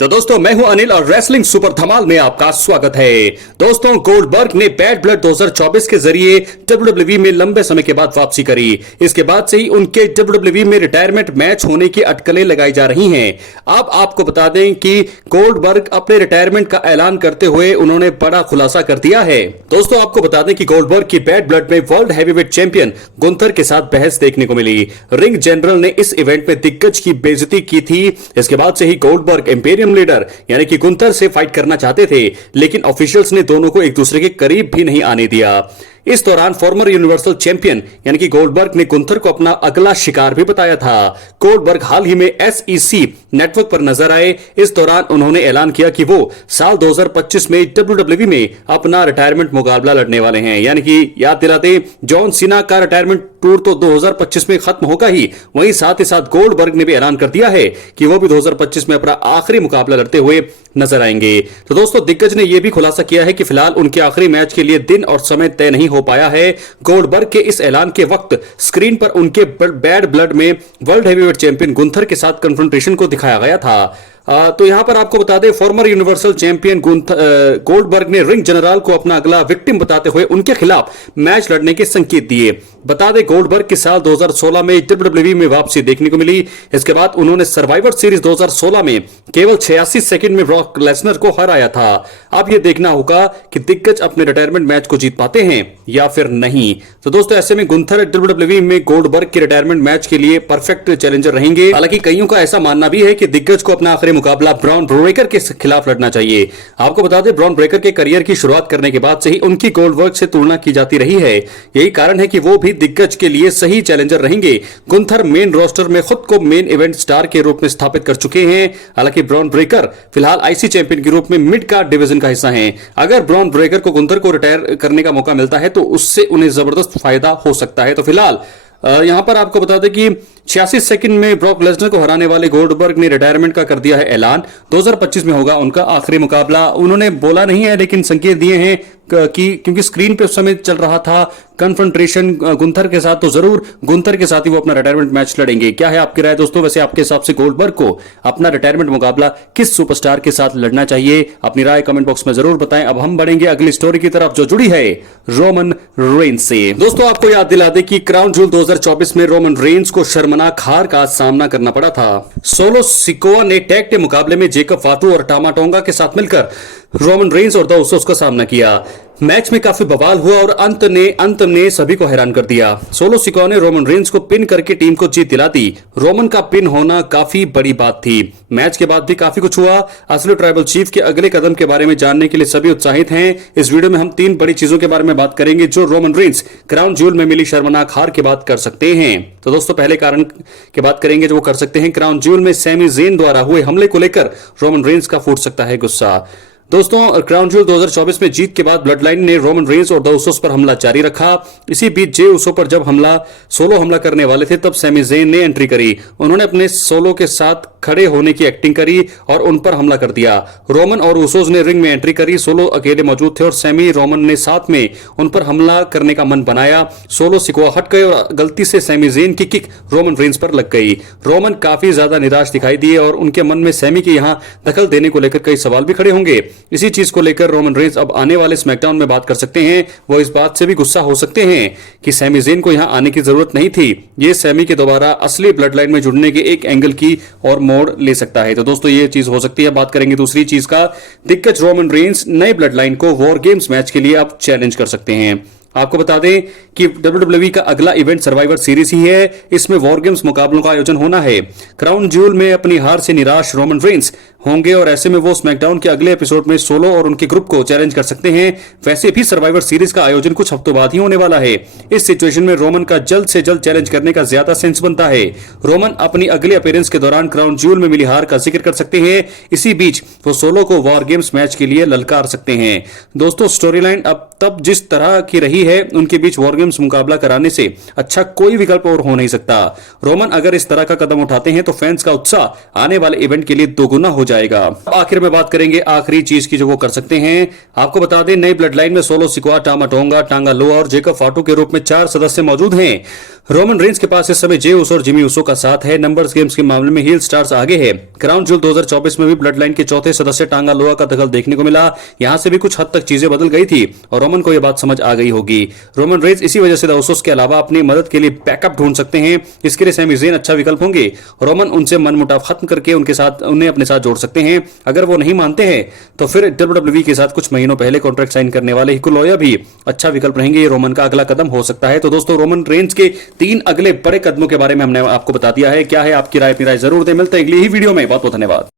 तो दोस्तों मैं हूं अनिल और रेसलिंग सुपर धमाल में आपका स्वागत है। दोस्तों गोल्डबर्ग ने बैड ब्लड 2024 के जरिए डब्ल्यूडब्ल्यूई में लंबे समय के बाद वापसी करी। इसके बाद से ही उनके डब्ल्यूडब्ल्यूई में रिटायरमेंट मैच होने की अटकलें लगाई जा रही हैं। अब आपको बता दें कि गोल्डबर्ग अपने रिटायरमेंट का ऐलान करते हुए उन्होंने बड़ा खुलासा कर दिया है। दोस्तों आपको बता दें कि गोल्डबर्ग की बैड ब्लड में वर्ल्ड हैवीवेट चैंपियन गुंथर के साथ बहस देखने को मिली। रिंग जनरल ने इस इवेंट में दिग्गज की बेइज्जती की थी। इसके बाद से ही गोल्डबर्ग इंपेरियम लीडर यानी कि गुंथर से फाइट करना चाहते थे, लेकिन ऑफिशियल्स ने दोनों को एक दूसरे के करीब भी नहीं आने दिया। इस दौरान फॉर्मर यूनिवर्सल चैंपियन यानी कि गोल्डबर्ग ने गुंथर को अपना अगला शिकार भी बताया था। गोल्डबर्ग हाल ही में एसईसी नेटवर्क पर नजर आए। इस दौरान उन्होंने ऐलान किया कि वो साल 2025 में डब्ल्यूडब्ल्यूई में अपना रिटायरमेंट मुकाबला लड़ने वाले हैं। यानी कि याद दिलाते जॉन सीना का रिटायरमेंट टूर तो 2025 में खत्म होगा ही, वहीं साथ ही साथ गोल्डबर्ग ने भी ऐलान कर दिया है कि वो भी 2025 में अपना आखिरी मुकाबला लड़ते हुए नजर आएंगे। तो दोस्तों दिग्गज ने यह भी खुलासा किया है कि फिलहाल उनके आखिरी मैच के लिए दिन और समय तय नहीं हो पाया है। गोल्डबर्ग के इस ऐलान के वक्त स्क्रीन पर उनके बैड ब्लड में वर्ल्ड हैवीवेट चैंपियन गुंथर के साथ कन्फ्रंटेशन को दिखाया गया था। तो यहां पर आपको बता दें फॉर्मर यूनिवर्सल चैंपियन गोल्डबर्ग ने रिंग जनरल को अपना अगला विक्टिम बताते हुए उनके खिलाफ मैच लड़ने के संकेत दिए। बता दें गोल्डबर्ग की साल 2016 में डब्ल्यूडब्ल्यूई में वापसी देखने को मिली। इसके बाद उन्होंने सर्वाइवर सीरीज 2016 में केवल 86 सेकंड में ब्रॉक लेसनर को हराया था। अब यह देखना होगा कि दिग्गज अपने रिटायरमेंट मैच को जीत पाते हैं या फिर नहीं। तो दोस्तों ऐसे में गुंथर डब्ल्यूडब्ल्यूई में गोल्डबर्ग के रिटायरमेंट मैच के लिए परफेक्ट चैलेंजर रहेंगे। हालांकि कईयों का ऐसा मानना भी है कि दिग्गज को अपना आखिरी मुकाबला ब्रॉन ब्रेकर के खिलाफ लड़ना चाहिए। आपको बता दें ब्रॉन ब्रेकर के करियर की शुरुआत करने के बाद से ही उनकी गोल्डबर्ग से तुलना की जाती रही है। यही कारण है कि वो भी दिग्गज के लिए सही चैलेंजर रहेंगे। गुंथर मेन रोस्टर में खुद को मेन इवेंट स्टार के रूप में स्थापित कर चुके हैं। हालांकि ब्रॉन ब्रेकर फिलहाल आईसी चैंपियन के रूप में मिड कार्ड डिवीजन का हिस्सा हैं। अगर ब्रॉन ब्रेकर को गुंथर को रिटायर करने का मौका मिलता है तो उससे उन्हें जबरदस्त फायदा हो सकता है। तो फिलहाल यहां पर आपको बता दें कि 86 सेकंड में ब्रॉक लेसनर को हराने वाले गोल्डबर्ग ने रिटायरमेंट का कर दिया है ऐलान। 2025 में होगा उनका आखिरी मुकाबला। उन्होंने बोला नहीं है लेकिन संकेत दिए हैं कि क्योंकि स्क्रीन पे उस समय चल रहा था कन्फ्रंटेशन गुंथर के साथ, तो जरूर गुंथर के साथ ही वो अपना रिटायरमेंट मैच लड़ेंगे। क्या है आपकी राय दोस्तों? वैसे आपके हिसाब से गोल्डबर्ग को अपना रिटायरमेंट मुकाबला किस सुपरस्टार के साथ लड़ना चाहिए? अपनी राय कमेंट बॉक्स में जरूर बताएं। अब हम बढ़ेंगे अगली स्टोरी की तरफ जो जुड़ी है रोमन रेंस से। दोस्तों आपको याद दिला दे कि क्राउन जूल 2024 में रोमन रेंस को शर्मनाक हार का सामना करना पड़ा था। सोलो सिकोआ ने टैग टीम मुकाबले में जेकब फाटू और टामा टोंगा के साथ मिलकर रोमन रेंस और द उसोस का सामना किया। मैच में काफी बवाल हुआ और अंत ने सभी को हैरान कर दिया। सोलो सिकोआ ने रोमन रेंस को पिन करके टीम को जीत दिला दी। रोमन का पिन होना काफी बड़ी बात थी। मैच के बाद भी काफी कुछ हुआ। असली ट्राइबल चीफ के अगले कदम के बारे में जानने के लिए सभी उत्साहित हैं। इस वीडियो में हम 3 बड़ी चीजों के बारे में बात करेंगे जो रोमन रेंस क्राउन ज्यूल में मिली शर्मनाक हार के बाद कर सकते हैं। तो दोस्तों पहले कारण की बात करेंगे जो वो कर सकते हैं। क्राउन ज्यूल में सैमी ज़ेन द्वारा हुए हमले को लेकर रोमन रेंस का फूट सकता है गुस्सा। दोस्तों क्राउन ज्यूल 2024 में जीत के बाद ब्लड लाइन ने रोमन रेंस और द उसोस पर हमला जारी रखा। इसी बीच जे उसो पर जब सोलो हमला करने वाले थे तब सैमी ज़ेन ने एंट्री करी। उन्होंने अपने सोलो के साथ खड़े होने की एक्टिंग करी और उन पर हमला कर दिया। रोमन और उसोस ने रिंग में एंट्री करी। सोलो अकेले मौजूद थे और सैमी रोमन ने साथ में उन पर हमला करने का मन बनाया। सोलो सिकोआ हट गए और गलती से सैमी ज़ेन की किक रोमन रेंस पर लग गई। रोमन काफी ज्यादा निराश दिखाई दिए और उनके मन में सैमी के यहां दखल देने को लेकर कई सवाल भी खड़े होंगे। इसी चीज को लेकर रोमन रेंस अब आने वाले स्मैकडाउन में बात कर सकते हैं। वो इस बात से भी गुस्सा हो सकते हैं कि सैमी ज़ेन को यहां आने की जरूरत नहीं थी। ये सैमी के दोबारा असली ब्लड लाइन में जुड़ने के एक एंगल की और मोड़ ले सकता है। तो दोस्तों ये चीज हो सकती है। बात करेंगे दूसरी चीज का। दिग्गज रोमन रेंस नए ब्लड लाइन को वॉर गेम्स मैच के लिए अब चैलेंज कर सकते हैं। आपको बता दें कि डब्ल्यूडब्ल्यूई का अगला इवेंट सर्वाइवर सीरीज ही है। इसमें वॉर गेम्स मुकाबलों का आयोजन होना है। क्राउन ज्यूल में अपनी हार से निराश रोमन रेंस होंगे और ऐसे में वो स्मैकडाउन के अगले एपिसोड में सोलो और उनके ग्रुप को चैलेंज कर सकते हैं। वैसे भी सर्वाइवर सीरीज का आयोजन कुछ हफ्तों बाद ही होने वाला है। इस सिचुएशन में रोमन का जल्द से जल्द चैलेंज करने का ज्यादा सेंस बनता है। रोमन अपनी अगले अपीयरेंस के दौरान क्राउन ज्यूल में मिली हार का जिक्र कर सकते हैं। इसी बीच वो सोलो को वॉर गेम्स मैच के लिए ललकार सकते हैं। दोस्तों स्टोरी लाइन अब तब जिस तरह की रही है उनके बीच वॉर गेम्स मुकाबला कराने से अच्छा कोई विकल्प और हो नहीं सकता। रोमन अगर इस तरह का कदम उठाते हैं तो फैंस का उत्साह आने वाले इवेंट के लिए दोगुना हो जाएगा। आखिर में बात करेंगे आखिरी चीज की जो वो कर सकते हैं। आपको बता दें नई ब्लड लाइन में सोलो सिकोआ, टामा टोंगा, टांगा लोआ और जेकब फाटू के रूप में 4 सदस्य मौजूद हैं। रोमन रेंज के पास इस समय जे उसो और जिमी उसो का साथ है। नंबर्स गेम्स के मामले में हील स्टार्स आगे है। क्राउन ज्वेल 2024 में भी ब्लड लाइन के चौथे सदस्य टांगा लोआ का दखल देखने को मिला। यहां से भी कुछ हद तक चीजें बदल गई थी और रोमन को यह बात समझ आ गई होगी। रोमन रेंज इसी वजह से द उसोस के अलावा अपनी मदद के लिए बैकअप ढूंढ सकते हैं। इसके लिए सैमी ज़ेन अच्छा विकल्प होंगे। रोमन उनसे मनमुटाव खत्म करके उन्हें अपने साथ जोड़ सकते हैं। अगर वो नहीं मानते हैं तो फिर डब्ल्यूडब्ल्यूई के साथ कुछ महीनों पहले कॉन्ट्रैक्ट साइन करने वाले हिकु लोया भी अच्छा विकल्प रहेंगे। ये रोमन का अगला कदम हो सकता है। तो दोस्तों, रोमन रेंज के 3 अगले बड़े कदमों के बारे में हमने आपको बता दिया है। क्या है आपकी राय? अपनी राय जरूर दें। मिलते हैं अगली ही वीडियो में। बहुत बहुत धन्यवाद।